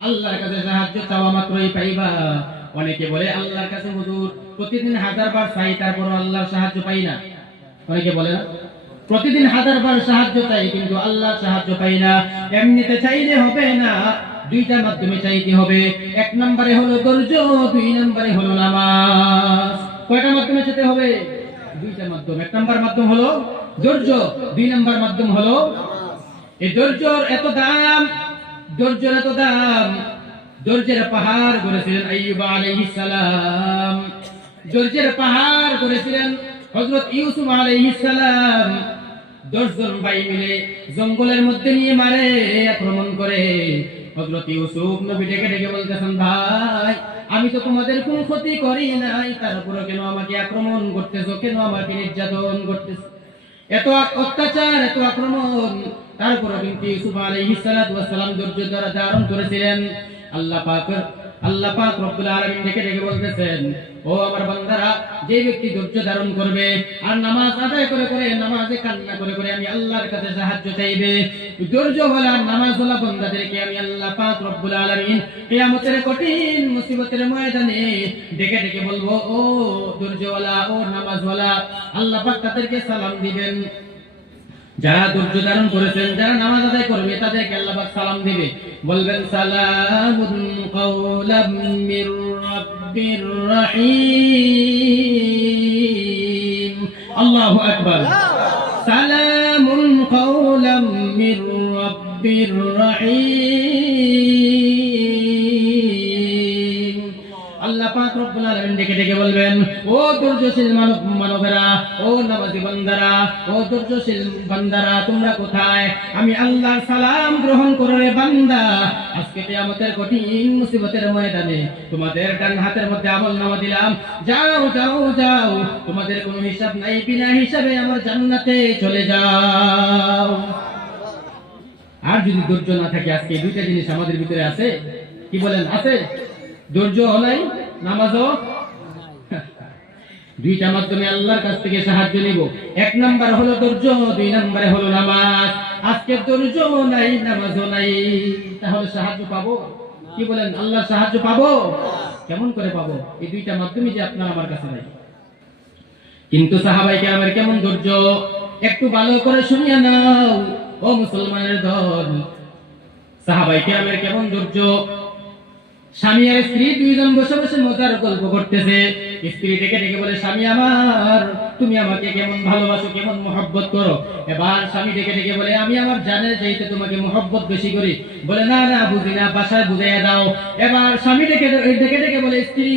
আল্লাহর কাছে সাহায্য চাওয়া মাত্রই পাইবা। অনেকে বলে আল্লাহর কাছে হুজুর প্রতিদিন 1000 বার চাই তারপরও আল্লাহর সাহায্য পাই না। অনেকে বলে না প্রতিদিন 1000 বার সাহায্য চাই কিন্তু আল্লাহর সাহায্য পাই না। এমনিতে চাইলে হবে না, দুইটা মাধ্যমে চাইতে হবে। এক নম্বরে হলো ধৈর্য, দুই নম্বরে হলো নামাজ। কয়টা মাধ্যমে যেতে হবে? দুইটা মাধ্যম। এক নম্বর মাধ্যম হলো ধৈর্য, দুই নম্বর মাধ্যম হলো এই ধৈর্যর এত দাম, ধৈর্যের এত দাম। ধৈর্যের পাহাড় গড়েছিলেন আইয়ুব আলাইহিস সালাম, ধৈর্যের পাহাড় গড়েছিলেন হযরত ইউসুফ আলাইহিস সালাম। 10 জন ভাই মিলে জঙ্গলের মধ্যে নিয়ে মারে, আক্রমণ করে। হযরত ইউসুফ নবী ডেকে ডেকে বলতেছেন, ভাই আমি তো তোমাদের কোনো ক্ষতি করি নাই, তারপরে কেন আমাকে আক্রমণ করতেছো, কেন আমাকে নির্যাতন করতেছো? এত অত্যাচার, এত আক্রমণ, তারপরে কিন্তু ইউসুফ আলাইহিস সালাতু ওয়াস সালাম ধৈর্য দ্বারা ধারণ করেছিলেন। আল্লাহ পাক রব্বুল আলামিন ডেকে ডেকে বলতেছেন, ও আমার বান্দারা, যে ব্যক্তি ধৈর্য ধারণ করবে আর নামাজ আদায় করে করে, নামাজে কান্না করে করে আমি আল্লাহর কাছে সাহায্য চাইবে, ধৈর্যওয়ালা নামাজওয়ালা বান্দাদেরকে আমি আল্লাহ পাক রব্বুল আলামিন কিয়ামতের কঠিন মুসিবতের ময়দানে ডেকে ডেকে বলবো, ও ধৈর্যওয়ালা, ও নামাজওয়ালা, আল্লাহ পাক তাদেরকে সালাম দিবেন। যারা ধৈর্য ধারণ করেছেন, যারা নামাজ আদায় করবে, তাদেরকে আল্লাহ পাক সালাম দিবে, বলবেন সালামুন কাওলাম মির রাব্বির রহিম। আল্লাহু আকবার। সালামুন কাওলাম মির রাব্বির রহিম। আল্লাহ পাক রব্বুল আলামিন ডেকে ডেকে বলবেন, ও ধৈর্যশীল মানবেরা, ও নামাজি বান্দারা, ও ধৈর্যশীল বান্দারা, তোমরা কোথায়? আমি আল্লাহর সালাম গ্রহণ করো রে বান্দা। আজকে কিয়ামতের কঠিন মুসিবতের ময়দানে তোমাদের ডান হাতের মধ্যে আমলনামা দিলাম, যাও যাও যাও, তোমাদের কোনো হিসাব নাই, বিনা হিসাবে আমার জান্নাতে চলে যাও। আর যদি ধৈর্য না থাকে, আজকে দুইটা জিনিস আমাদের ভিতরে আছে, কি বলেন? আছে? ধৈর্য নাই, নামাজও। দুইটা মাধ্যমে আল্লাহর কাছ থেকে সাহায্য নিব। এক নাম্বার হলো ধৈর্য, দুই নাম্বারে হলো নামাজ। আজকে ধৈর্য নাই, নামাজও নাই, তাহলে সাহায্য পাবো? কি বলেন? আল্লাহর সাহায্য পাবো? কেমন করে পাবো? এই দুইটা মাধ্যমে যে আপনার আমার কাছে নাই। কিন্তু সাহাবায়ে কেরামের কেমন ধৈর্য, একটু ভালো করে শুনিয়ে নাও ও মুসলমানের দল। সাহাবায়ে কেরামের কেমন ধৈর্য। স্বামী আর স্ত্রী দুইজন বসে বসে মজার গল্প করতেছে। স্ত্রী ডেকে ডেকে বলে, স্বামী আমার, তুমি আমাকে কেমন ভালোবাসো, কেমন মহব্বত করো? এবার স্বামী ডেকে ডেকে বলে, আমি আমার জানের চাইতে তোমাকে মহব্বত বেশি করি। বলে, না না, বুঝি না, বাসায় বুঝাইয়া দাও। এবার স্বামী ডেকে ডেকে ডেকে বলে, স্ত্রী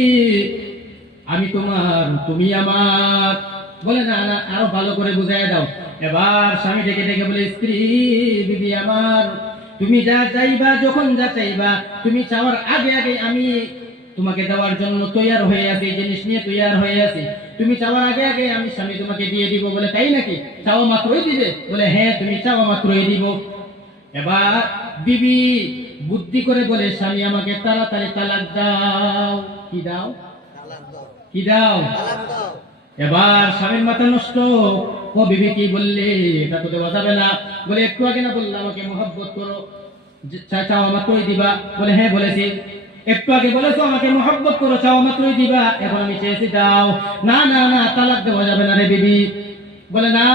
আমি তোমার, তুমি আমার। বলে, না না, আরো ভালো করে বুঝাইয়া দাও। এবার স্বামী ডেকে ডেকে বলে, স্ত্রী বিবি আমার, তুমি যা চাইবা, যখন যা চাইবা, তুমি চাওয়ার আগে আগে আমি তোমাকে দেওয়ার জন্য তৈয়ার হয়ে আছি, জিনিস নিয়ে তৈয়ার হয়ে আছি। তুমি চাওয়ার আগে আগে আমি স্বামী তোমাকে দিয়ে দিব। বলে, তাই নাকি? চাওয়া মাত্রই দিবে? বলে, হ্যাঁ, তুমি চাওয়া মাত্রই দিব। এবার বিবি বুদ্ধি করে বলে, স্বামী আমাকে তাড়াতাড়ি তালাক দাও। কি দাও? কি দাও? এবার স্বামীর মাথা নষ্ট। ও বিবি, কি বললে? এটা তো দেওয়া যাবে না। বলে, একটু আগে না বললাম আমাকে মহব্বত করো, চাওয়া মাত্রই দিবা? বলে, হ্যাঁ বলেছি। একটু আগে বলেছো আমাকে মহব্বত করো, চাওয়া মাত্রই দিবা, এখন আমি চেয়েছি দাও। না না না, তালাক দেওয়া যাবে না রে বিবি। বলে, না,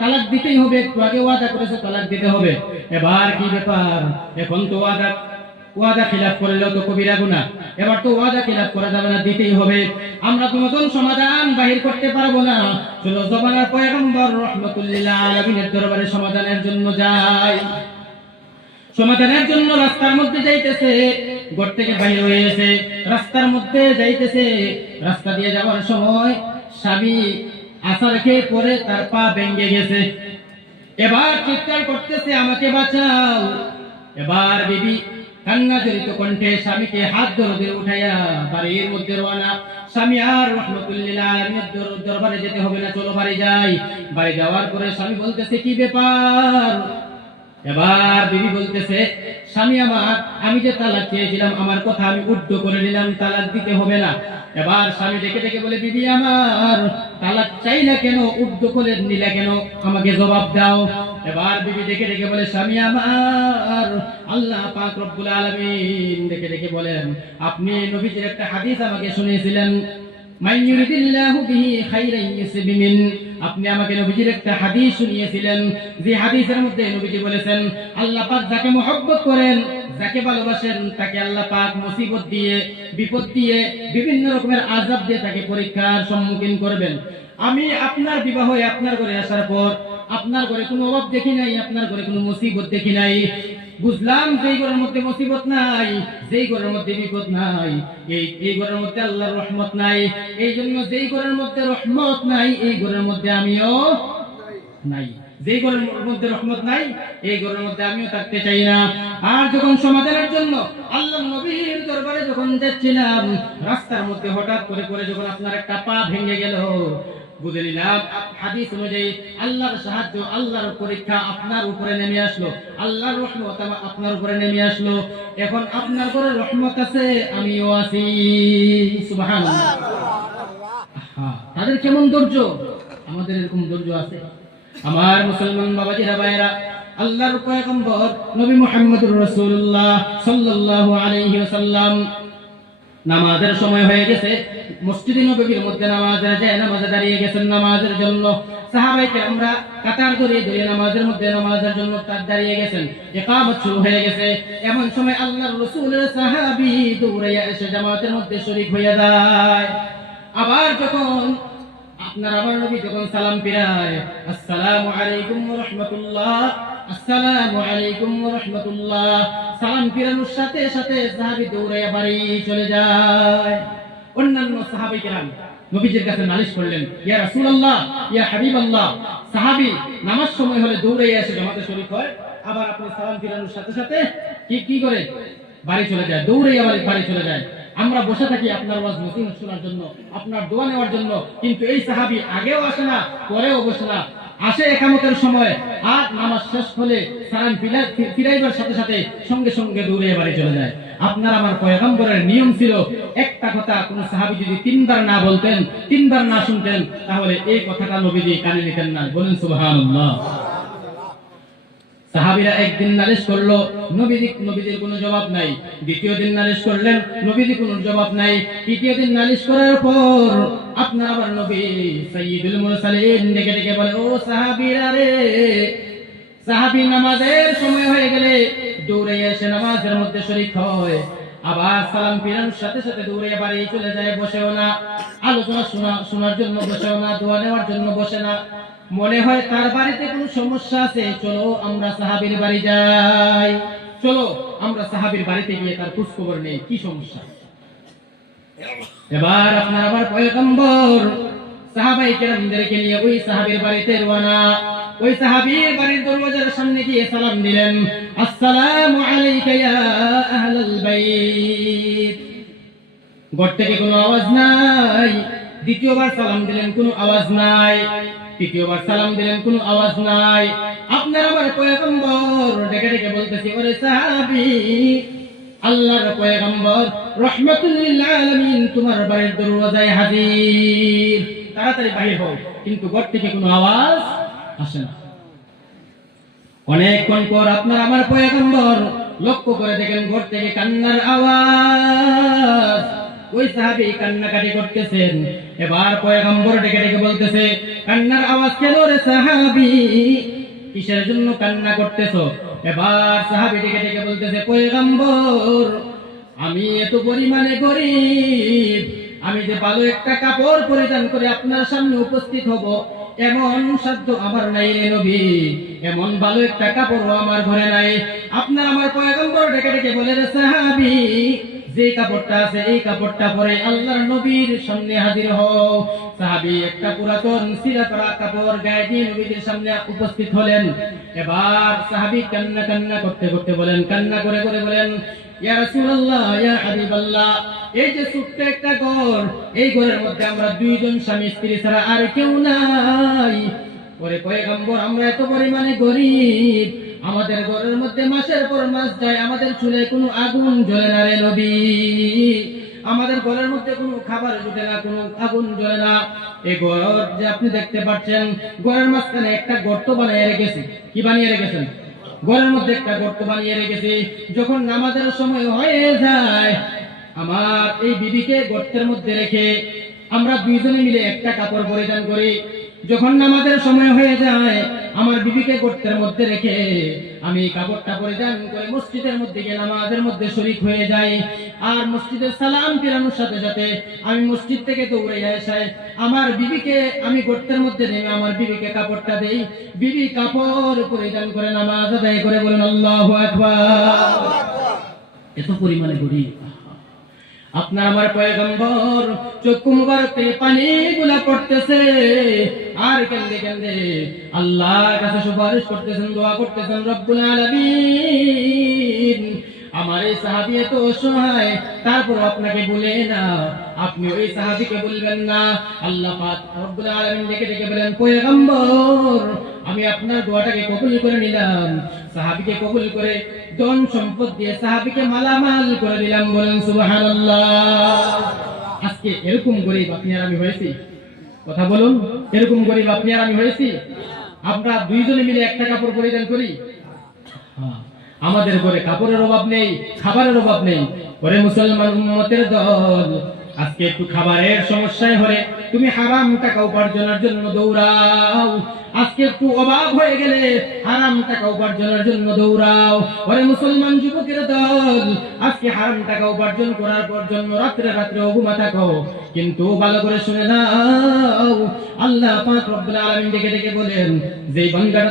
তালাক দিতেই হবে, একটু আগে ওয়াদা করেছো, তালাক দিতে হবে। এবার কি ব্যাপার? এখন তো ওয়াদা খিলাফ করলেও তো কবিরা গুনাহ। এবার তো ওয়াদা খিলাফ করা যাবে না, দিতেই হবে। আমরা তো নতুন সমাধান বাহির করতে পারবো না। চলো জমানার পয়গম্বর রাহমাতুল লিল আলামিনের দরবারে সমাধানের জন্য যাই। সমাধানের জন্য রাস্তার মধ্যে যাইতেছে, ঘর থেকে বাইরে হয়েছে, রাস্তার মধ্যে যাইতেছে। রাস্তা দিয়ে যাওয়ার সময় স্বামী আছাড় খেয়ে পড়ে তার পা ভেঙে গেছে। এবার চিৎকার করতেছে, আমাকে বাঁচাও। এবার বিবি কান্না জড়িত কণ্ঠে স্বামীকে হাত ধরে উঠাইয়া বাড়ির মধ্যে রওনা। স্বামী আর রাহমাতুল লিল আলামিনের দরবারে যেতে হবে না, চলো বাড়ি যাই। বাড়ি যাওয়ার পরে স্বামী বলতেছে, কি ব্যাপার? এবার বিবি বলতেছে, স্বামী আমার, আমি যে তালাক চেয়েছিলাম, আমার কথা আমি উদ্ধ করে নিলাম, তালাক দিতে হবে না। এবার স্বামী ডেকে ডেকে বলে, বিবি আমার, তালাক চাই না কেন, উদ্ধ করে নিলা কেন, আমাকে জবাব দাও। এবার বিবি ডেকে ডেকে বলে, স্বামী আমার, আল্লাহ পাক রব্বুল আলামিন ডেকে ডেকে বলেন, আপনি নবীজির একটা হাদিস আমাকে শুনিয়েছিলেন, মান ইউরিদিল্লাহু বিহি খাইরান ইউসিব মিন। আপনি আমাকে নবীজির একটা হাদিস শুনিয়েছিলেন, যে হাদিসের মধ্যে নবীজি বলেছেন, আল্লাহ পাক যাকে মহব্বত করেন, যাকে ভালোবাসেন, তাকে আল্লাহ পাক মুসিবত দিয়ে, বিপদ দিয়ে, বিভিন্ন রকমের আযাব দিয়ে তাকে পরীক্ষার সম্মুখীন করবেন। আমি আপনার বিবাহ হয়ে আপনার ঘরে আসার পর আপনার ঘরে কোনো অভাব দেখি নাই, আপনার ঘরে কোনো মুসিবত দেখি নাই। বুঝলাম যেই ঘরের মধ্যে মুসিবত নাই, যেই ঘরের মধ্যে বিপদ নাই, এই ঘরের মধ্যে আল্লাহর রহমত নাই। এই জন্য যেই ঘরের মধ্যে রহমত নাই, এই ঘরের মধ্যে আমিও নাই। যেই ঘরের মধ্যে রহমত নাই, এই ঘরের মধ্যে আমিও থাকতে চাই না। আর যখন সমাধানের জন্য আল্লাহর নবীর দরবারে যখন যাচ্ছিলাম, রাস্তার মধ্যে হঠাৎ করে যখন আপনার একটা পা ভেঙে গেল, বুঝে নিলাম হাদিস অনুযায়ী আল্লাহর সাহায্য, আল্লাহর পরীক্ষা আপনার উপরে নেমে আসলো, আল্লাহর রহমত আপনার উপরে নেমে আসলো। এখন আপনার উপরে রহমত আছে, আমিও আছি। সুবহানাল্লাহ। তাদের কেমন ধৈর্য, আমাদের এরকম ধৈর্য আছে? আমার মুসলমান বাবাজিরা ভাইরা, আল্লাহর পয়গম্বর নবী মুহাম্মদুর রাসূলুল্লাহ সাল্লাল্লাহু আলাইহি ওয়াসাল্লাম নামাজের সময় হয়ে গেছে, মসজিদে নববীর মধ্যে নামাজের যায়, নামাজে দাঁড়িয়ে গেছেন নামাজের জন্য। সাহাবায়ে কেরামরা কাতার ধরে ধরে নামাজের মধ্যে নামাজের জন্য দাঁড়িয়ে গেছেন। ইকামত শুরু হয়ে গেছে। এমন সময় আল্লাহর রাসূলের সাহাবী দৌড়াইয়া এসে জামাতের মধ্যে শরীক হয়ে যায়। আবার যখন আপনার আমার নবী যখন সালাম ফিরায়, আসসালামু আলাইকুম ওয়া রাহমাতুল্লাহ, আসসালামু আলাইকুম ওয়া রাহমাতুল্লাহ, সালাম ফিরানোর সাথে সাথে সাহাবী দৌড়াইয়া বাড়ি চলে যায়। অন্যান্য সাহাবী কেরাম নবীজির কাছে নালিশ করলেন, ইয়া রাসূলুল্লাহ, ইয়া হাবিবাল্লাহ, সাহাবী নামাজ সময় হলে দৌড়াইয়া এসে জামাতে শরীক হয়, আবার আপনি সালাম ফিরানোর সাথে সাথে কি করে বাড়ি চলে যায়, দৌড়াইয়া বাড়ি চলে যায়। আমরা বসে থাকি আপনার ওয়াজ নসিহত শোনার জন্য, আপনার দোয়া নেওয়ার জন্য, কিন্তু এই সাহাবী আগেও আসে না, পরেও বসে না, আসে ইকামতের সময়, আর নামাজ শেষ হলে সালাম ফিরাইবার সাথে সাথে সঙ্গে সঙ্গে দৌড়ে বাড়ি চলে যায়। আপনার আমার পয়গম্বরের নিয়ম ছিল, একটা কথা কোন সাহাবী যদি তিনবার না বলতেন, তিনবার না শুনতেন, তাহলে এই কথাটা নবীজি কানে নিতেন না। বলেন সুবহানাল্লাহ। সাহাবীরা একদিন নালিশ করলো, নবীজির কোনো জবাব নাই। দ্বিতীয় দিন নালিশ করলেন, নবীজির কোনো জবাব নাই। তৃতীয় দিন নালিশ করার পর আপনার আবার নবী সাইয়্যিদুল মুরসালিন ডেকে ডেকে বলে, ও সাহাবীরা রে, সাহাবী নামাজের সময় হয়ে গেলে দৌড়ে এসে নামাজের মধ্যে শরীক হয়, আবার সালাম ফিরানোর সাথে সাথে দৌড়ে বাড়ি চলে যায়, বসেও না, আলোচনা শোনার জন্য বসেও না, দোয়া নেওয়ার জন্য বসে না। মনে হয় তার বাড়িতে কোনো সমস্যা আছে, চলো আমরা সাহাবীর বাড়ি যাই, চলো আমরা সাহাবীর বাড়িতে গিয়ে তার খোঁজ খবর নেই, কি সমস্যা। এবার আপনার আবার পয়গম্বর সাহাবায়ে কেরামদেরকে নিয়ে ওই সাহাবীর বাড়িতে রওনা। ওই সাহাবীর বাড়ির দরজার সামনে গিয়ে সালাম দিলেন, আসসালামু আলাইকা ইয়া আহলাল বাইত। ঘর থেকে কোনো আওয়াজ নাই। দ্বিতীয়বার সালাম দিলেন, কোনো আওয়াজ নাই। তৃতীয়বার সালাম দিলেন, কোনো আওয়াজ নাই। আপনার আমার পয়গম্বর ডেকে ডেকে বলতেছে, ওরে সাহাবী, আল্লাহর পয়গম্বর রাহমাতুল লিল আলামিন তোমার বাড়ির দরজায় হাজির, তাড়াতাড়ি বাইরে হও। কিন্তু ঘর থেকে কোনো আওয়াজ আসে না। অনেকক্ষণ পর আপনার আমার পয়গম্বর লক্ষ্য করে দেখেন ঘর থেকে কান্নার আওয়াজ। ওই সাহাবী কান্নাকাটি করতেছেন। এবার পয়গম্বর ডেকে ডেকে বলতেছে, কান্নার আওয়াজ কেন রে সাহাবী, কিসের জন্য কান্না করতেছো? এবার সাহাবী ডেকে ডেকে বলতেছে, পয়গম্বর, আমি এত পরিমাণে গরীব, আমি যে ভালো একটা কাপড় পরিধান করে আপনার সামনে উপস্থিত হব, এমন সাধ্য আমার নাই রে নবী, এমন ভালো একটা কাপড় আমার ঘরে নাই। আপনার আমার পয়গম্বর ডেকে ডেকে বলে, রে সাহাবী, যে কাপড়টা আছে এই কাপড়টা পরে আল্লাহর নবীর সামনে হাজির হও। সাহাবী একটা পুরাতন ছিঁড়া করা কাপড় গায়ে দিয়ে নবীর সামনে উপস্থিত হলেন। এবার সাহাবী কান্না করতে করতে বলেন, কান্না করে করে বলেন, ইয়া রাসূলুল্লাহ, ইয়া হাবিবাল্লাহ, এই যে ছোট্ট একটা ঘর, এই ঘরের মধ্যে আমরা দুইজন স্বামী স্ত্রী ছাড়া আর কেউ নাই। ওরে পয়গম্বর, আমরা এত পরিমাণে গরীব, আমাদের ঘরের মধ্যে মাসের পর মাস যায়, আমাদের চুলে কোনো আগুন জ্বলে না রে নবী। আমাদের ঘরের মধ্যে কোনো খাবার জুটে না, কোনো আগুন জ্বলে না। এই ঘর যে আপনি দেখতে পাচ্ছেন, ঘরের মাঝখানে একটা গর্ত বানিয়ে রেখেছি। কি বানিয়ে রেখেছেন? ঘরের মধ্যে একটা গর্ত বানিয়ে রেখেছি। যখন নামাজের সময় হয়ে যায়, আমার এই বিবিকে গর্তের মধ্যে রেখে আমরা দুইজনে মিলে একটা কাপড় পরিধান করি। যখন নামাজের সময় হয়ে যায়, আমার বিবিকে গর্তের মধ্যে রেখে আমি কাপড়টা পরিধান করে মসজিদের মধ্যে গিয়ে নামাজের মধ্যে শরীক হয়ে যাই। আর মসজিদের সালাম ফিরানোর সাথে সাথে আমি মসজিদ থেকে দৌড়ে এসে আমার বিবিকে আমি গর্তের মধ্যে নেমে আমার বিবিকে কাপড়টা দেই। বিবি কাপড় পরিধান করে নামাজ আদায় করে বলেন আল্লাহু আকবার। এত পরিমাণে গরিব। আপনার আমার পয়গম্বর চক্ষু মুবারক থেকে পানিগুলা পড়তেছে আর কেন্দে কেন্দে আল্লাহর কাছে সুপারিশ করতেছেন, দোয়া করতেছেন, রব্বুল আলামিন আমার এই সাহাবী এত অসহায়, তারপর আপনাকে বলে না, আপনি ওই সাহাবীকে বলবেন না। আল্লাহ পাক রব্বুল আলামিন ডেকে ডেকে বলেন, পয়গম্বর আমি আপনার দোয়াটাকে কবুল করে নিলাম। সাহাবীকে কবুল করে ধন সম্পদ দিয়ে সাহাবীকে মালামাল করে দিলাম। বলেন সুবহানাল্লাহ। আজকে এরকম গরিব আপনি আর আমি হয়েছি? কথা বলুন, এরকম গরিব আপনি আর আমি হয়েছি? আমরা দুইজনে মিলে একটা কাপড় পরিধান করি। আমাদের ঘরে কাপড়ের অভাব নেই, খাবারের অভাব নেই। ওরে মুসলমান উম্মতের দল, আজকে একটু খাবারের সমস্যায় হলে তুমি হারাম টাকা উপার্জনের জন্য দৌড়াও। আজকে একটু অভাব হয়ে গেলে হারাম টাকা উপার্জনের জন্য দৌড়াও। ওরে মুসলমান যুবকের দল, আজকে হারাম টাকা উপার্জন করার পর জন্য রাত্রে রাত্রে ঘুমা থাকো। কিন্তু ভালো করে শুনে নাও, আল্লাহ পাক রব্বুল আলামিন ডেকে ডেকে বলেন, যেই বান্দাটা